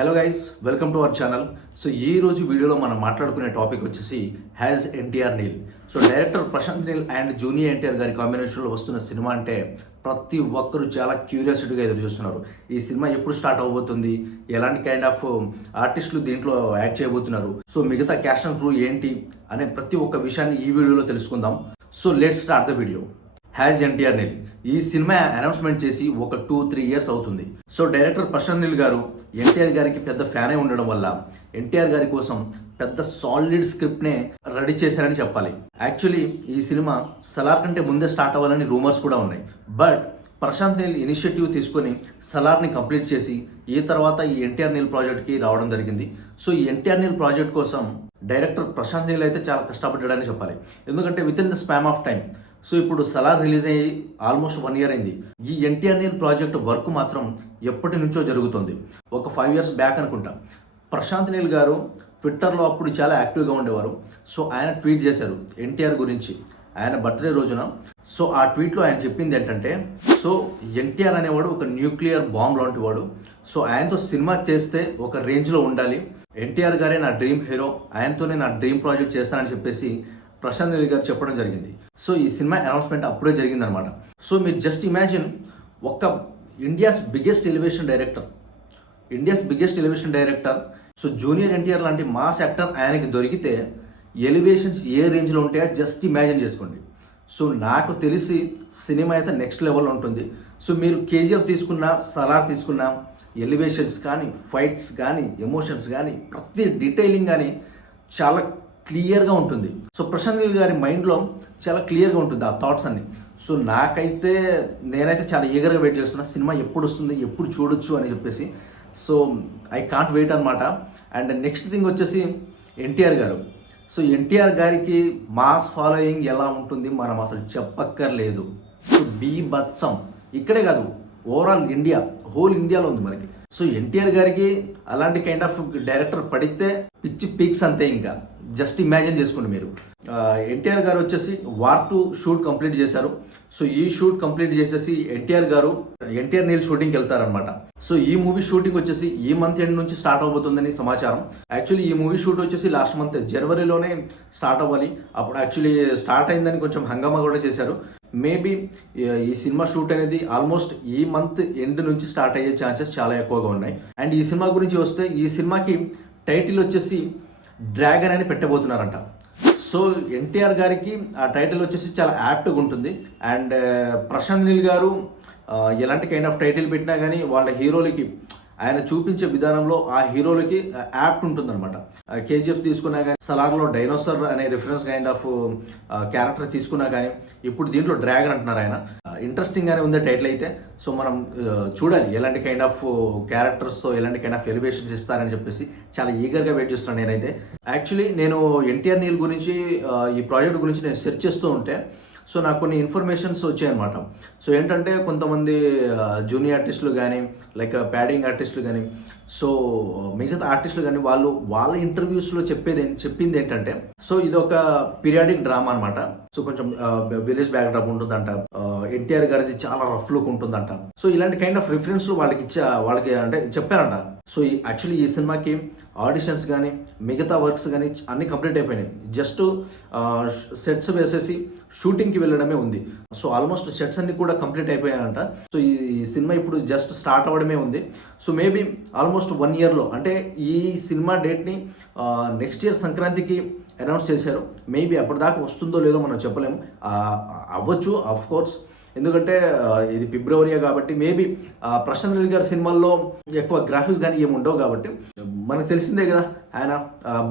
Hello guys, welcome to our channel. So ఈ రోజు వీడియోలో మనం మాట్లాడుకునే టాపిక్ వచ్చేసి hash NTR Neel. So director Prashanth Neel and junior NTR గారి కాంబినేషన్లో వస్తున్న సినిమా అంటే ప్రతి ఒక్కరు చాలా క్యూరియాసిటీగా ఎదురు చూస్తున్నారు. ఈ సినిమా ఎప్పుడు స్టార్ట్ అవబోతుంది, ఎలాంటి కైండ్ ఆఫ్ ఆర్టిస్టులు దీంట్లో యాడ్ చేయబోతున్నారు, సో మిగతా క్యాస్ట్ అండ్ క్రూ ఏంటి అనే ప్రతి ఒక్క విషయాన్ని ఈ వీడియోలో తెలుసుకుందాం. So let's start the video. Hash NTR Neel ఈ సినిమా అనౌన్స్మెంట్ చేసి ఒక 2-3 ఇయర్స్ అవుతుంది. సో డైరెక్టర్ ప్రశాంత్ నీల్ గారు ఎన్టీఆర్ గారికి పెద్ద ఫ్యానే ఉండడం వల్ల ఎన్టీఆర్ గారి కోసం పెద్ద సాలిడ్ స్క్రిప్ట్నే రెడీ చేశారని చెప్పాలి. యాక్చువల్లీ ఈ సినిమా సలార్ కంటే ముందే స్టార్ట్ అవ్వాలని రూమర్స్ కూడా ఉన్నాయి. బట్ ప్రశాంత్ నీల్ ఇనిషియేటివ్ తీసుకొని సలార్ని కంప్లీట్ చేసి ఈ తర్వాత ఈ ఎన్టీఆర్ నీల్ ప్రాజెక్ట్కి రావడం జరిగింది. సో ఈ ఎన్టీఆర్ నీల్ ప్రాజెక్ట్ కోసం డైరెక్టర్ ప్రశాంత్ నీల్ అయితే చాలా కష్టపడ్డాడని చెప్పాలి. ఎందుకంటే with in the spam of time, so ఇప్పుడు సలార్ రిలీజ్ అయ్యి ఆల్మోస్ట్ 1 year అయింది. ఈ ఎన్టీఆర్ నీల్ ప్రాజెక్ట్ వర్క్ మాత్రం ఎప్పటి నుంచో జరుగుతుంది. ఒక 5 years బ్యాక్ అనుకుంటా ప్రశాంత్ నీల్ గారు ట్విట్టర్లో అప్పుడు చాలా యాక్టివ్గా ఉండేవారు. సో ఆయన ట్వీట్ చేశారు ఎన్టీఆర్ గురించి ఆయన బర్త్డే రోజున. సో ఆ ట్వీట్లో ఆయన చెప్పింది ఏంటంటే, సో ఎన్టీఆర్ అనేవాడు ఒక న్యూక్లియర్ బాంబ్ లాంటి వాడు. సో ఆయనతో సినిమా చేస్తే ఒక రేంజ్లో ఉండాలి. ఎన్టీఆర్ గారే నా డ్రీమ్ హీరో, ఆయనతోనే నా డ్రీమ్ ప్రాజెక్ట్ చేస్తానని చెప్పేసి ప్రశాంత్ నీల్ గారు చెప్పడం జరిగింది. సో ఈ సినిమా అనౌన్స్మెంట్ అప్పుడే జరిగిందనమాట. సో మీరు జస్ట్ ఇమాజిన్, ఒక India's biggest elevation director so junior NTR లాంటి మాస్ యాక్టర్ ఆయనకి దొరికితే ఎలివేషన్స్ ఏ రేంజ్లో ఉంటాయో జస్ట్ ఇమాజిన్ చేసుకోండి. సో నాకు తెలిసి సినిమా అయితే నెక్స్ట్ లెవెల్లో ఉంటుంది. సో మీరు కేజీఎఫ్ తీసుకున్నా, సలార్ తీసుకున్నా, ఎలివేషన్స్ కానీ, ఫైట్స్ కానీ, ఎమోషన్స్ కానీ, ప్రతి డీటెయిలింగ్ కానీ చాలా క్లియర్గా ఉంటుంది. సో ప్రశాంత్ నీల్ గారి మైండ్లో చాలా క్లియర్గా ఉంటుంది ఆ థాట్స్ అన్ని. సో నేనైతే చాలా ఈగర్గా వెయిట్ చేస్తున్నా, సినిమా ఎప్పుడు వస్తుంది, ఎప్పుడు చూడొచ్చు అని చెప్పేసి. సో ఐ కాంట్ వెయిట్ అనమాట. అండ్ నెక్స్ట్ థింగ్ వచ్చేసి ఎన్టీఆర్ గారు. సో ఎన్టీఆర్ గారికి మాస్ ఫాలోయింగ్ ఎలా ఉంటుంది మనం అసలు చెప్పక్కర్లేదు. సో బీభత్సం, ఇక్కడే కాదు ఓవరాల్ ఇండియా, హోల్ ఇండియాలో ఉంది మనకి. సో ఎన్టీఆర్ గారికి అలాంటి కైండ్ ఆఫ్ డైరెక్టర్ పడితే పిచ్చి పీక్స్ అంతే. ఇంకా జస్ట్ ఇమాజిన్ చేసుకోండి మీరు. ఎన్టీఆర్ గారు వచ్చేసి వార్ 2 షూట్ కంప్లీట్ చేశారు. సో ఈ షూట్ కంప్లీట్ చేసేసి ఎన్టీఆర్ నీల్ షూటింగ్కి వెళ్తారనమాట. సో ఈ మూవీ షూటింగ్ వచ్చేసి ఈ మంత్ ఎండ్ నుంచి స్టార్ట్ అవబోతుందని సమాచారం. యాక్చువల్లీ ఈ మూవీ షూట్ వచ్చేసి లాస్ట్ మంత్ జనవరిలోనే స్టార్ట్ అవ్వాలి. అప్పుడు యాక్చువల్లీ స్టార్ట్ అయిందని కొంచెం హంగామా కూడా చేశారు. మేబీ ఈ సినిమా షూట్ అనేది ఆల్మోస్ట్ ఈ మంత్ ఎండ్ నుంచి స్టార్ట్ అయ్యే ఛాన్సెస్ చాలా ఎక్కువగా ఉన్నాయి. అండ్ ఈ సినిమా గురించి వస్తే, ఈ సినిమాకి టైటిల్ వచ్చేసి డ్రాగన్ అని పెట్టబోతున్నారంట. సో ఎన్టీఆర్ గారికి ఆ టైటిల్ వచ్చేసి చాలా యాప్ట్గా ఉంటుంది. అండ్ ప్రశాంత్ నీల్ గారు ఎలాంటి కైండ్ ఆఫ్ టైటిల్ పెట్టినా కానీ వాళ్ళ హీరోలకి ఆయన చూపించే విధానంలో ఆ హీరోలకి యాప్ట్ ఉంటుందన్నమాట. కేజీఎఫ్ తీసుకున్నా కానీ, సలార్లో డైనోసార్ అనే రిఫరెన్స్ కైండ్ ఆఫ్ క్యారెక్టర్ తీసుకున్నా కానీ, ఇప్పుడు దీంట్లో డ్రాగన్ అంటున్నారు ఆయన. ఇంట్రెస్టింగ్గానే ఉంది టైటిల్ అయితే. సో మనం చూడాలి ఎలాంటి కైండ్ ఆఫ్ క్యారెక్టర్స్తో ఎలాంటి కైండ్ ఆఫ్ ఎలివేషన్స్ ఇస్తారని చెప్పేసి చాలా ఈగర్గా వెయిట్ చేస్తున్నాను నేనైతే. యాక్చువల్లీ నేను ఎన్టీఆర్ నీల్ గురించి, ఈ ప్రాజెక్ట్ గురించి నేను సెర్చ్ చేస్తూ ఉంటే సో నాకు కొన్ని ఇన్ఫర్మేషన్స్ వచ్చాయన్నమాట. సో ఏంటంటే కొంతమంది జూనియర్ ఆర్టిస్టులు కానీ, లైక్ ప్యాడింగ్ ఆర్టిస్టులు కానీ, సో మిగతా ఆర్టిస్టులు కానీ వాళ్ళ ఇంటర్వ్యూస్లో చెప్పింది ఏంటంటే, సో ఇది ఒక పీరియాడిక్ డ్రామా అనమాట. సో కొంచెం విలేజ్ బ్యాక్డ్రాప్ ఉంటుందంట, ఎన్టీఆర్ గారిది చాలా రఫ్ లుక్ ఉంటుందంట. సో ఇలాంటి కైండ్ ఆఫ్ రిఫరెన్స్లు వాళ్ళకి అంటే చెప్పారంట. సో యాక్చువల్లీ ఈ సినిమాకి ఆడిషన్స్ కానీ, మిగతా వర్క్స్ కానీ అన్నీ కంప్లీట్ అయిపోయినాయి. జస్ట్ సెట్స్ వేసేసి షూటింగ్కి వెళ్ళడమే ఉంది. సో ఆల్మోస్ట్ సెట్స్ అన్ని కూడా కంప్లీట్ అయిపోయాయంట. సో ఈ సినిమా ఇప్పుడు జస్ట్ స్టార్ట్ అవ్వడమే ఉంది. సో మేబీ ఆల్మోస్ట్ 1 yearలో, అంటే ఈ సినిమా డేట్ని నెక్స్ట్ ఇయర్ సంక్రాంతికి అనౌన్స్ చేశారు. మేబీ అప్పటిదాకా వస్తుందో లేదో మనం చెప్పలేము. అవ్వచ్చు ఆఫ్ కోర్స్, ఎందుకంటే ఇది ఫిబ్రవరియే కాబట్టి. మేబీ ప్రశాంత్ నీల్ గారి సినిమాల్లో ఎక్కువ గ్రాఫిక్స్ కానీ ఏమి ఉండవు కాబట్టి, మనకు తెలిసిందే కదా ఆయన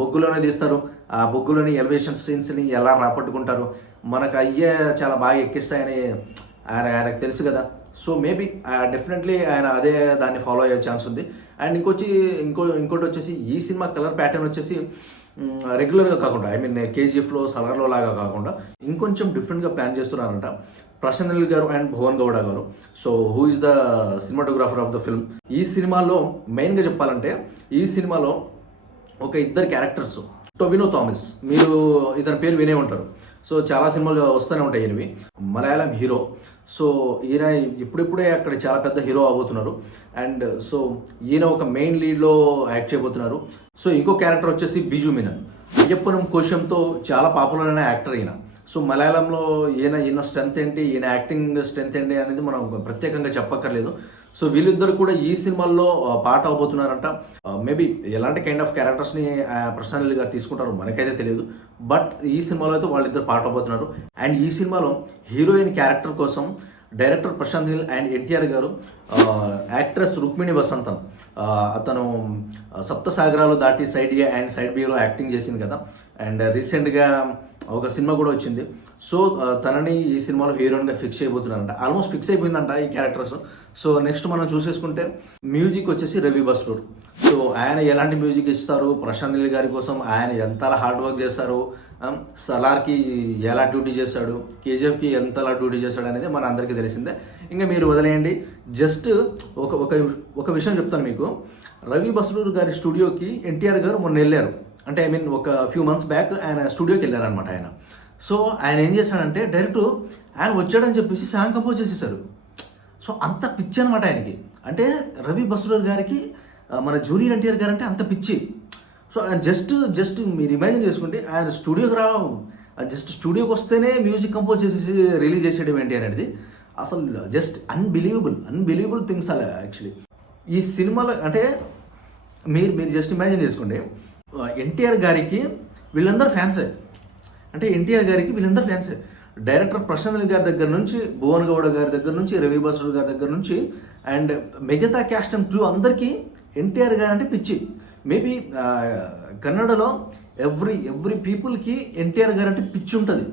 బొగ్గులోనే తీస్తారు. ఆ బొగ్గులోని ఎలివేషన్ సీన్స్ని ఎలా రాపట్టుకుంటారు, మనకు అయ్యే చాలా బాగా ఎక్కిస్తాయని ఆయనకు తెలుసు కదా. సో మేబీ డెఫినెట్లీ ఆయన అదే దాన్ని ఫాలో అయ్యే ఛాన్స్ ఉంది. అండ్ ఇంకోటి వచ్చేసి ఈ సినిమా కలర్ ప్యాటర్న్ వచ్చేసి రెగ్యులర్గా కాకుండా, ఐ మీన్ కేజీఎఫ్లో, సలార్లో లాగా కాకుండా ఇంకొంచెం డిఫరెంట్గా ప్లాన్ చేస్తున్నారంట ప్రశాంత్ నీల్ గారు అండ్ భువన్ గౌడ గారు. So who is the cinematographer of the film. ఈ సినిమాలో మెయిన్గా చెప్పాలంటే, ఈ సినిమాలో ఒక ఇద్దరు క్యారెక్టర్స్, టొవినో థామస్, మీరు ఇతని పేరు వినే ఉంటారు. సో చాలా సినిమాలు వస్తూనే ఉంటాయి ఇవి. మలయాళం హీరో. సో ఈయన ఇప్పుడిప్పుడే అక్కడ చాలా పెద్ద హీరో అవబోతున్నారు. అండ్ సో ఈయన ఒక మెయిన్ లీడ్లో యాక్ట్ చేయబోతున్నారు. సో ఇంకో క్యారెక్టర్ వచ్చేసి బిజు మీనన్. అయ్యప్పనం కోశంతో చాలా పాపులర్ అయిన యాక్టర్ ఈయన. సో మలయాళంలో ఈయన స్ట్రెంత్ ఏంటి, ఈయన యాక్టింగ్ స్ట్రెంత్ ఏంటి అనేది మనం ప్రత్యేకంగా చెప్పక్కర్లేదు. సో వీళ్ళిద్దరు కూడా ఈ సినిమాల్లో పార్ట్ అవబోతున్నారంట. మేబీ ఎలాంటి కైండ్ ఆఫ్ క్యారెక్టర్స్ని ప్రశాంత్ తీసుకుంటారో మనకైతే తెలియదు. బట్ ఈ సినిమాలో అయితే వాళ్ళిద్దరు పార్ట్ అవబోతున్నారు. అండ్ ఈ సినిమాలో హీరోయిన్ క్యారెక్టర్ కోసం డైరెక్టర్ ప్రశాంత్ నీల్ అండ్ ఎన్టీఆర్ గారు యాక్ట్రెస్ రుక్మిణి వసంతన్, అతను సప్తసాగరాలు దాటి side A and side below acting చేసింది కదా. అండ్ రీసెంట్గా ఒక సినిమా కూడా వచ్చింది. సో తనని ఈ సినిమాలో హీరోయిన్గా ఫిక్స్ అయిపోతున్నారంట. ఆల్మోస్ట్ ఫిక్స్ అయిపోయిందంట ఈ క్యారెక్టర్స్. సో నెక్స్ట్ మనం చూసేసుకుంటే మ్యూజిక్ వచ్చేసి రవి బస్రూర్. సో ఆయన ఎలాంటి మ్యూజిక్ ఇస్తారు, ప్రశాంత్ నీల్ గారి కోసం ఆయన ఎంతలా హార్డ్ వర్క్ చేస్తారు, సలార్కి ఎలా డ్యూటీ చేశాడు, కేజీఎఫ్కి ఎంతలా డ్యూటీ చేశాడు అనేది మన అందరికీ తెలిసిందే. ఇంకా మీరు వదిలేయండి. జస్ట్ ఒక విషయం చెప్తాను మీకు. రవి బస్రూర్ గారి స్టూడియోకి ఎన్టీఆర్ గారు మొన్న వెళ్ళారు. అంటే ఐ మీన్ ఒక ఫ్యూ మంత్స్ బ్యాక్ ఆయన స్టూడియోకి వెళ్ళారనమాట ఆయన. సో ఆయన ఏం చేశాడంటే డైరెక్ట్ ఆయన వచ్చాడని చెప్పేసి సాంగ్ కంపోజ్ చేసేసారు. సో అంత పిచ్చి అనమాట ఆయనకి. అంటే రవి బస్రూర్ గారికి మన జూనియర్ ఎన్టీఆర్ గారు అంటే అంత పిచ్చి. సో ఆయన జస్ట్ మీరు ఇమాజిన్ చేసుకుంటే ఆయన జస్ట్ స్టూడియోకి వస్తేనే మ్యూజిక్ కంపోజ్ చేసేసి రిలీజ్ చేసేయడం ఏంటి అనేది అసలు జస్ట్ అన్బిలీవబుల్ థింగ్స్ అలా యాక్చువల్లీ ఈ సినిమాలో. అంటే మీరు జస్ట్ ఇమాజిన్ చేసుకోండి, ఎన్టీఆర్ గారికి వీళ్ళందరూ ఫ్యాన్సే. అంటే ఎన్టీఆర్ గారికి వీళ్ళందరూ ఫ్యాన్సే. డైరెక్టర్ ప్రశాంత్ నీల్ గారి దగ్గర నుంచి, భువన్ గౌడ గారి దగ్గర నుంచి, రవి బస్రూర్ గారి దగ్గర నుంచి అండ్ మిగతా క్యాస్ట్ అండ్ క్రూ అందరికీ ఎన్టీఆర్ గారు అంటే పిచ్చి. మేబీ కన్నడలో ఎవ్రీ పీపుల్కి ఎన్టీఆర్ గారు అంటే పిచ్చి ఉంటుంది.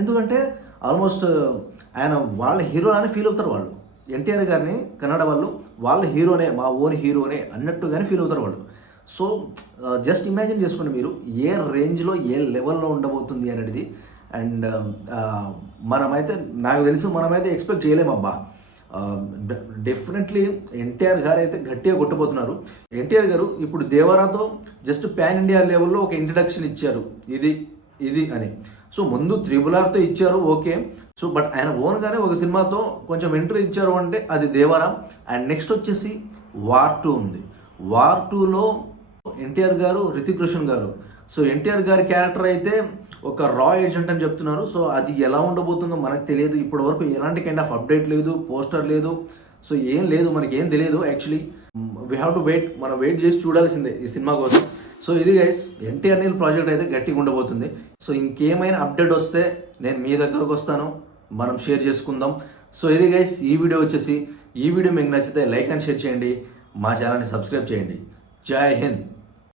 ఎందుకంటే ఆల్మోస్ట్ ఆయన వాళ్ళ హీరో అని ఫీల్ అవుతారు వాళ్ళు. ఎన్టీఆర్ గారిని కన్నడ వాళ్ళు వాళ్ళ హీరోనే, మా ఓన్ హీరోనే అన్నట్టుగానే ఫీల్ అవుతారు వాళ్ళు. సో జస్ట్ ఇమాజిన్ చేసుకోండి మీరు ఏ రేంజ్లో ఏ లెవెల్లో ఉండబోతుంది అనేది. అండ్ నాకు తెలిసి మనమైతే ఎక్స్పెక్ట్ చేయలేము అబ్బా. డెఫినెట్లీ ఎన్టీఆర్ గారు అయితే గట్టిగా కొట్టబోతున్నారు. ఎన్టీఆర్ గారు ఇప్పుడు దేవరాతో జస్ట్ పాన్ ఇండియా లెవెల్లో ఒక ఇంట్రడక్షన్ ఇచ్చారు, ఇది అని. సో ముందు త్రిబుల్-ఆర్తో ఇచ్చారు, ఓకే. సో బట్ ఆయన ఓన్గానే ఒక సినిమాతో కొంచెం ఎంట్రీ ఇచ్చారు అంటే అది దేవరా. అండ్ నెక్స్ట్ వచ్చేసి వార్ 2 ఉంది. వార్ 2లో ఎన్టీఆర్ గారు, రితిక్ రోషన్ గారు. సో ఎన్టీఆర్ గారి క్యారెక్టర్ అయితే ఒక రా ఏజెంట్ అని చెప్తున్నారు. సో అది ఎలా ఉండబోతుందో మనకు తెలియదు. ఇప్పటి వరకు ఎలాంటి కైండ్ ఆఫ్ అప్డేట్ లేదు, పోస్టర్ లేదు, సో ఏం లేదు, మనకి ఏం తెలియదు యాక్చువల్లీ. వీ హ్యావ్ టు మనం వెయిట్ చేసి చూడాల్సిందే ఈ సినిమా కోసం. సో ఇది గైస్ ఎన్టీఆర్ నీల్ ప్రాజెక్ట్ అయితే గట్టిగా ఉండబోతుంది. సో ఇంకేమైనా అప్డేట్ వస్తే నేను మీ దగ్గరకు వస్తాను, మనం షేర్ చేసుకుందాం. సో ఇది గైస్ ఈ వీడియో మీకు నచ్చితే లైక్ అండ్ షేర్ చేయండి, మా ఛానల్ని సబ్స్క్రైబ్ చేయండి. జై హింద్.